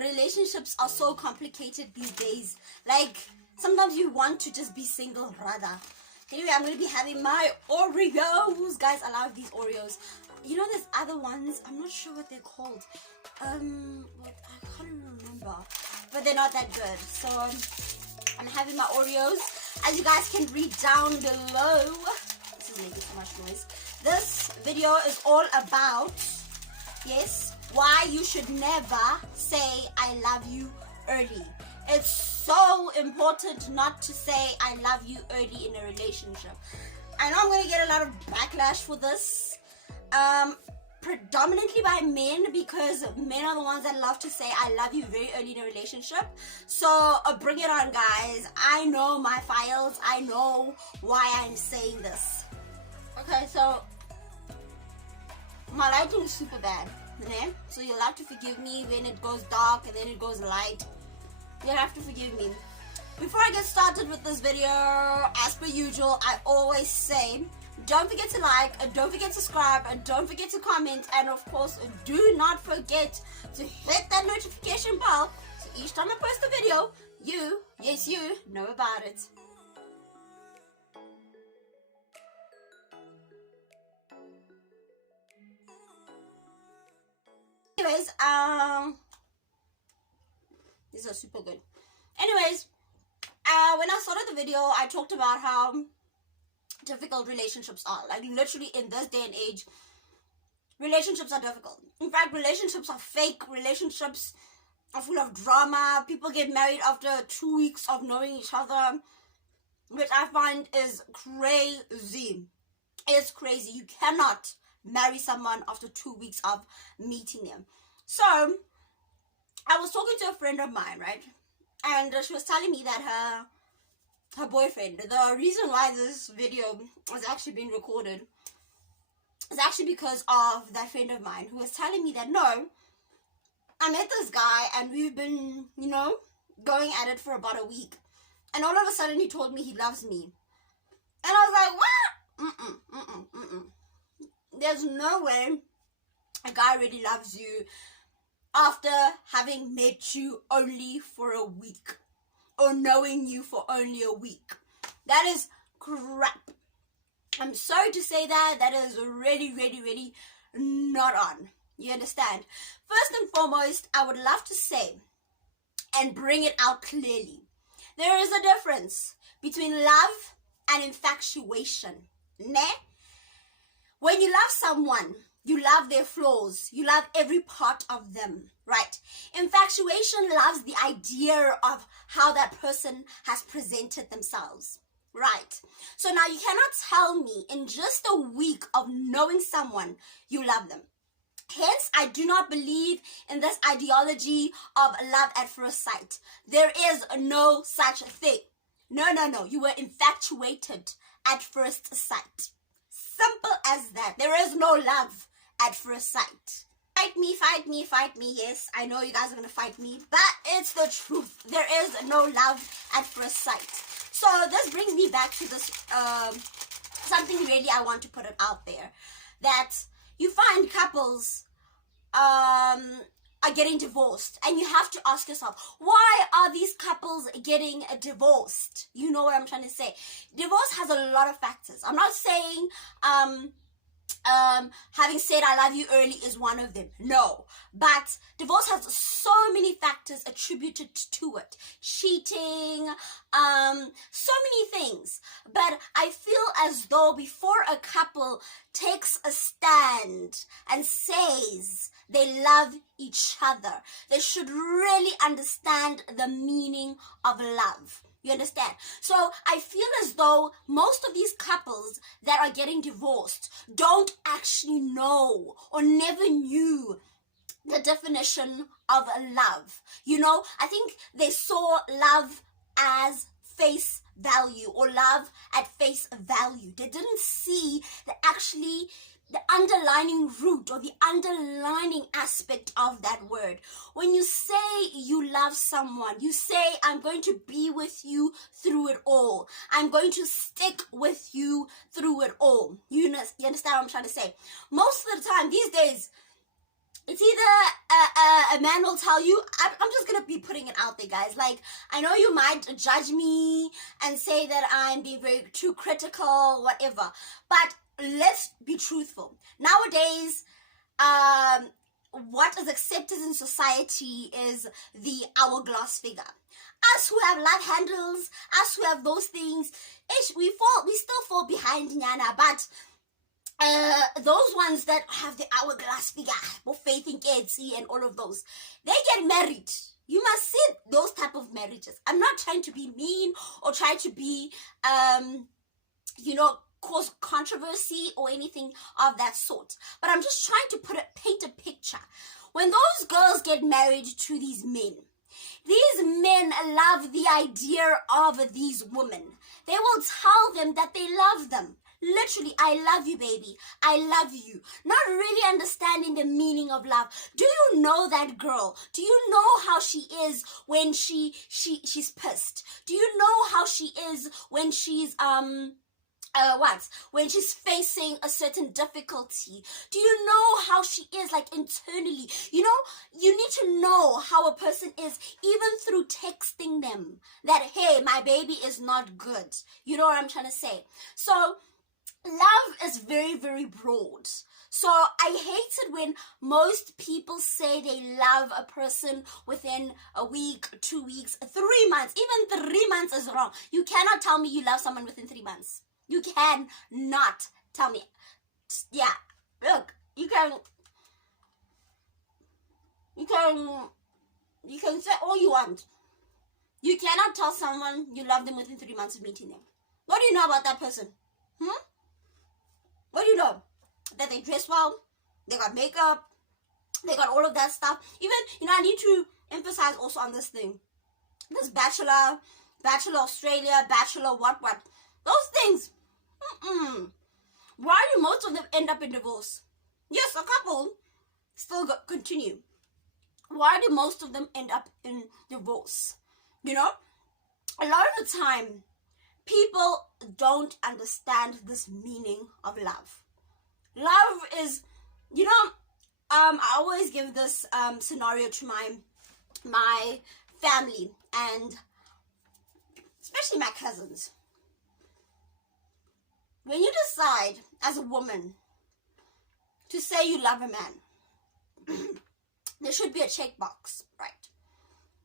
relationships are so complicated these days. Like, sometimes you want to just be single, rather. Anyway, I'm going to be having my Oreos. Guys, I love these Oreos. You know, there's other ones. I'm not sure what they're called. What, I can't remember. But they're not that good. So, I'm having my Oreos. As you guys can read down below. This is making so much noise. This video is all about, yes, why you should never say I love you early. It's so important not to say I love you early in a relationship. I know I'm going to get a lot of backlash for this, predominantly by men, because men are the ones that love to say I love you very early in a relationship. So bring it on, guys. I know my files. I know why I'm saying this. Okay, so my lighting is super bad, okay? So you'll have to forgive me when it goes dark and then it goes light. You'll have to forgive me. Before I get started with this video, as per usual, I always say, don't forget to like, and don't forget to subscribe, and don't forget to comment, and of course, do not forget to hit that notification bell, so each time I post a video, you, yes you, know about it. Anyways, these are super good. Anyways, when I started the video, I talked about how difficult relationships are. Like, literally in this day and age, relationships are difficult. In fact, relationships are fake. Relationships are full of drama. People get married after 2 weeks of knowing each other, which I find is crazy. It's crazy. You cannot marry someone after 2 weeks of meeting them. So I was talking to a friend of mine, right? And she was telling me that her boyfriend, the reason why this video was actually being recorded is actually because of that friend of mine who was telling me that, no, I met this guy and we've been, you know, going at it for about a week. And all of a sudden he told me he loves me. And I was like, what? There's no way a guy really loves you after having met you only for a week, or knowing you for only a week. That is crap. I'm sorry to say that. That is really, really, really not on. You understand? First and foremost, I would love to say and bring it out clearly. There is a difference between love and infatuation. Ne? When you love someone, you love their flaws. You love every part of them, right? Infatuation loves the idea of how that person has presented themselves, right? So now you cannot tell me in just a week of knowing someone, you love them. Hence, I do not believe in this ideology of love at first sight. There is no such thing. No. You were infatuated at first sight. Simple as that. There is no love at first sight. Fight me, fight me, fight me. Yes, I know you guys are going to fight me, but it's the truth. There is no love at first sight. So this brings me back to this, something really I want to put it out there. That you find couples are getting divorced, and you have to ask yourself, why are these couples getting divorced? You know what I'm trying to say. Divorce has a lot of factors. I'm not saying having said I love you early is one of them. No, but divorce has so many factors attributed to it. Cheating, so many things. But I feel as though before a couple takes a stand and says they love each other, they should really understand the meaning of love. You understand? So I feel as though most of these couples that are getting divorced don't actually know or never knew the definition of love. You know, I think they saw love as face value, or love at face value. They didn't see the underlining root or the underlining aspect of that word. When you say you love someone, you say, I'm going to be with you through it all. I'm going to stick with you through it all. You understand what I'm trying to say? Most of the time these days, It's either a man will tell you, I'm just going to be putting it out there, guys. Like, I know you might judge me and say that I'm being very too critical, whatever. But let's be truthful. Nowadays, what is accepted in society is the hourglass figure. Us who have love handles, us who have those things, we still fall behind, Nyana, but those ones that have the hourglass figure, faith in Ketsi and all of those, they get married. You must see those type of marriages. I'm not trying to be mean or try to be, cause controversy or anything of that sort. But I'm just trying to paint a picture. When those girls get married to these men love the idea of these women. They will tell them that they love them. Literally, I love you, baby. I love you. Not really understanding the meaning of love. Do you know that girl? Do you know how she is when she's pissed? Do you know how she is when she's when she's facing a certain difficulty? Do you know how she is, like, internally? You know, you need to know how a person is even through texting them that, hey, my baby is not good. You know what I'm trying to say? So love is very, very broad. So I hate it when most people say they love a person within a week, 2 weeks, 3 months. Even 3 months is wrong. You cannot tell me you love someone within 3 months. You cannot tell me. Yeah, look, you can say all you want. You cannot tell someone you love them within 3 months of meeting them. What do you know about that person? What do you know? That they dress well, they got makeup, they got all of that stuff. Even, I need to emphasize also on this thing. This Bachelor Australia, Bachelor what. Those things. Why do most of them end up in divorce? Yes, a couple still continue. Why do most of them end up in divorce? A lot of the time, people don't understand this meaning of love. Love is, I always give this scenario to my family and especially my cousins. When you decide as a woman to say you love a man, there should be a checkbox, right?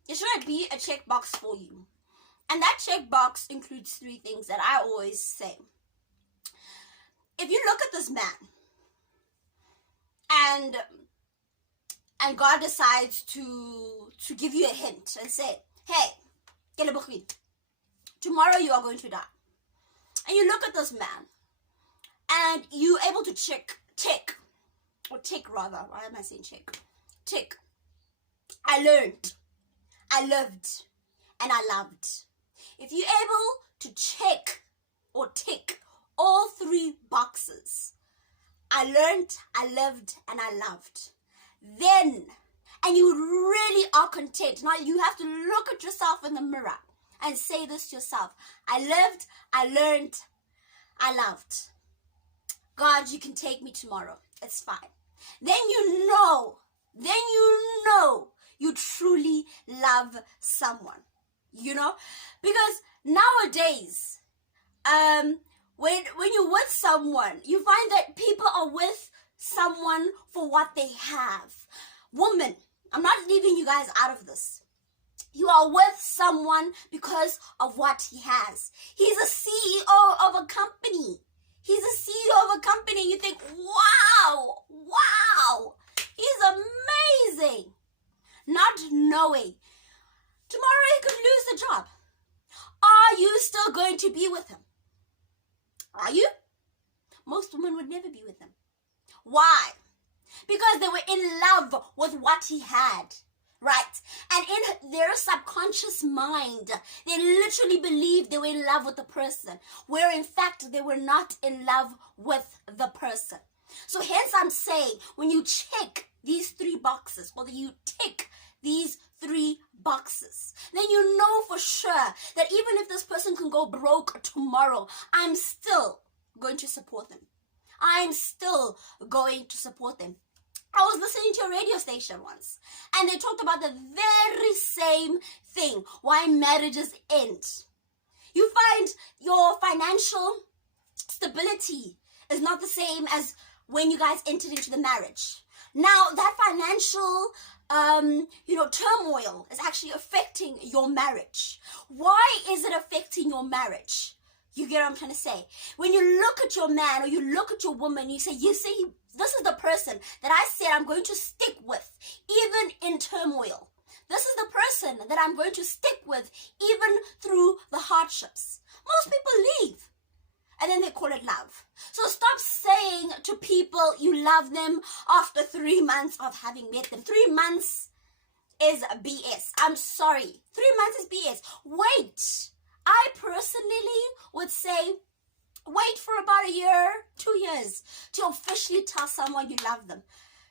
There should be a checkbox for you. And that checkbox includes 3 things that I always say. If you look at this man and God decides to give you a hint and say, hey, tomorrow you are going to die. And you look at this man and you're able to tick, why am I saying check? Tick. I learned, I loved, and I loved. If you're able to check or tick all 3 boxes, I learned, I lived, and I loved, then, and you really are content. Now you have to look at yourself in the mirror and say this to yourself. I lived, I learned, I loved. God, you can take me tomorrow. It's fine. Then you know you truly love someone. Because nowadays, when you're with someone, you find that people are with someone for what they have. Woman, I'm not leaving you guys out of this. You are with someone because of what he has. He's a CEO of a company. He's a CEO of a company. You think, wow, he's amazing. Not knowing tomorrow he could lose the job. Are you still going to be with him? Are you? Most women would never be with him. Why? Because they were in love with what he had, right? And in their subconscious mind, they literally believed they were in love with the person, where in fact they were not in love with the person. So hence I'm saying, when you check these 3 boxes, or you tick these 3 boxes, then you know for sure that even if this person can go broke tomorrow, I'm still going to support them. I'm still going to support them. I was listening to a radio station once, and they talked about the very same thing, why marriages end. You find your financial stability is not the same as when you guys entered into the marriage. Now, that financial turmoil is actually affecting your marriage. Why is it affecting your marriage? You get what I'm trying to say? When you look at your man or you look at your woman, you say, this is the person that I said I'm going to stick with, even in turmoil. This is the person that I'm going to stick with, even through the hardships. Most people leave, and then they call it love. So stop saying to people you love them after 3 months of having met them. 3 months is BS. I'm sorry. 3 months is BS. Wait. I personally would say wait for about a year, 2 years to officially tell someone you love them.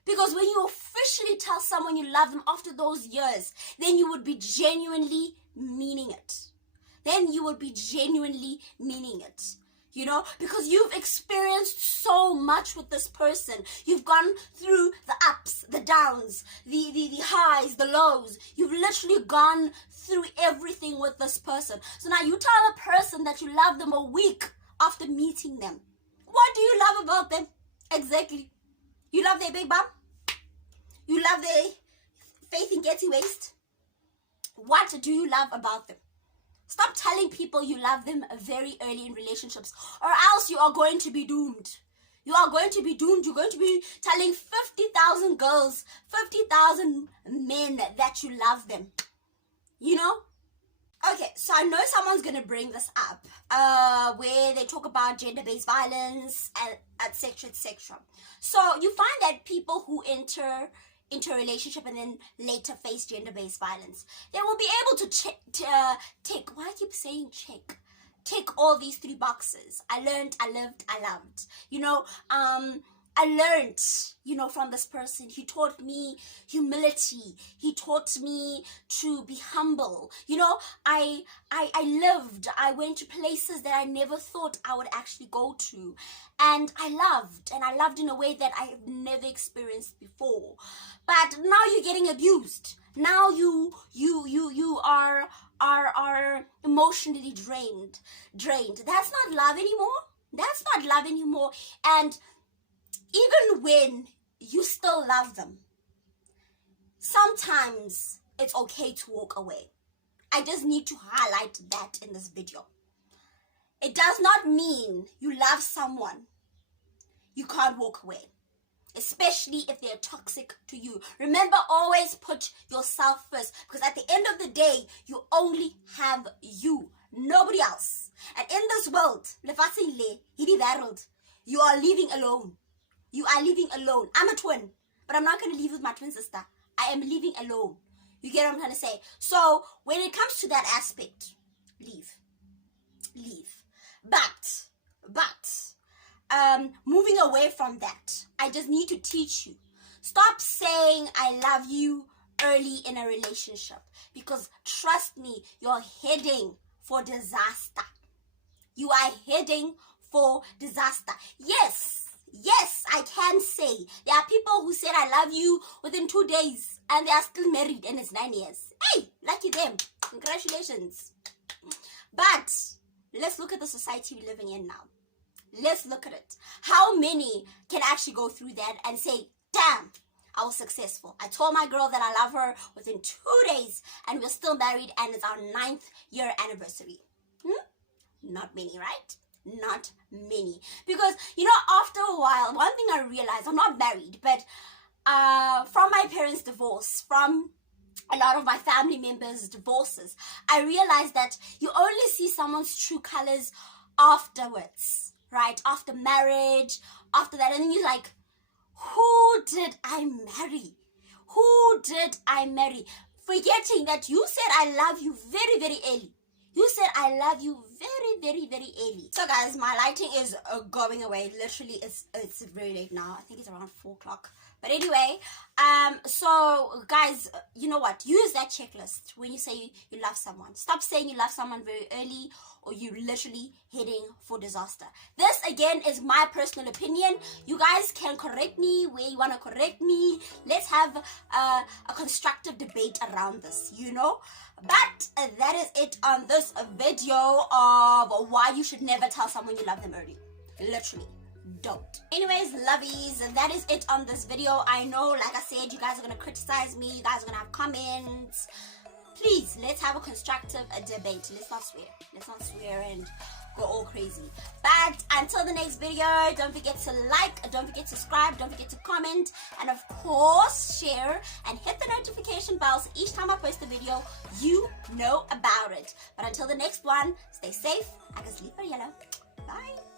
Because when you officially tell someone you love them after those years, then you would be genuinely meaning it. Then you would be genuinely meaning it. You know, because you've experienced so much with this person. You've gone through the ups, the downs, the highs, the lows. You've literally gone through everything with this person. So now you tell a person that you love them a week after meeting them. What do you love about them? Exactly. You love their big bum? You love their faith in getting waist? What do you love about them? Stop telling people you love them very early in relationships, or else you are going to be doomed. You are going to be doomed. You're going to be telling 50,000 girls, 50,000 men that you love them. You know? Okay, so I know someone's going to bring this up, where they talk about gender-based violence, and etc., etc. So you find that people who enter into a relationship and then later face gender-based violence, they will be able to tick, why I keep saying tick all these 3 boxes. I learned, I lived, I loved. You know, I learned, from this person. He taught me humility. He taught me to be humble. I lived. I went to places that I never thought I would actually go to. And I loved in a way that I have never experienced before. But now you're getting abused. Now you are emotionally drained. That's not love anymore. And even when you still love them, sometimes it's okay to walk away. I just need to highlight that in this video. It does not mean you love someone you can't walk away, especially if they're toxic to you. Remember, always put yourself first, because at the end of the day, you only have you, nobody else. And in this world, you are living alone. You are living alone. I'm a twin, but I'm not going to live with my twin sister. I am living alone. You get what I'm trying to say? So when it comes to that aspect, leave. But moving away from that, I just need to teach you. Stop saying I love you early in a relationship, because trust me, you're heading for disaster. You are heading for disaster. Yes, I can say there are people who said I love you within 2 days and they are still married and it's 9 years. Hey, lucky them. Congratulations. But let's look at the society we're living in now. Let's look at it. How many can actually go through that and say, damn, I was successful. I told my girl that I love her within 2 days and we're still married and it's our 9th year anniversary. Not many, right? Not many. Because, after a while, one thing I realized, I'm not married, but from my parents' divorce, from a lot of my family members' divorces, I realized that you only see someone's true colors afterwards, right? After marriage, after that, and then you're like, who did I marry? Who did I marry? Forgetting that you said I love you very, very early. You said I love you very, very, very early. So guys, my lighting is going away. Literally, it's very late now. I think it's around 4 o'clock. But anyway, so guys, you know what? Use that checklist when you say you love someone. Stop saying you love someone very early, or you're literally heading for disaster. This again is my personal opinion. You guys can correct me where you want to correct me. Let's have a constructive debate around this, you know. But that is it on this video of why you should never tell someone you love them early. Literally, don't. Anyways, lovies, that is it on this video. I know, like I said, you guys are gonna criticize me, you guys are gonna have comments. Please, let's have a constructive debate. Let's not swear and go all crazy. But until the next video, don't forget to like, don't forget to subscribe, don't forget to comment, and of course share and hit the notification bell so each time I post a video you know about it. But until the next one, stay safe. I can sleep for yellow. Bye.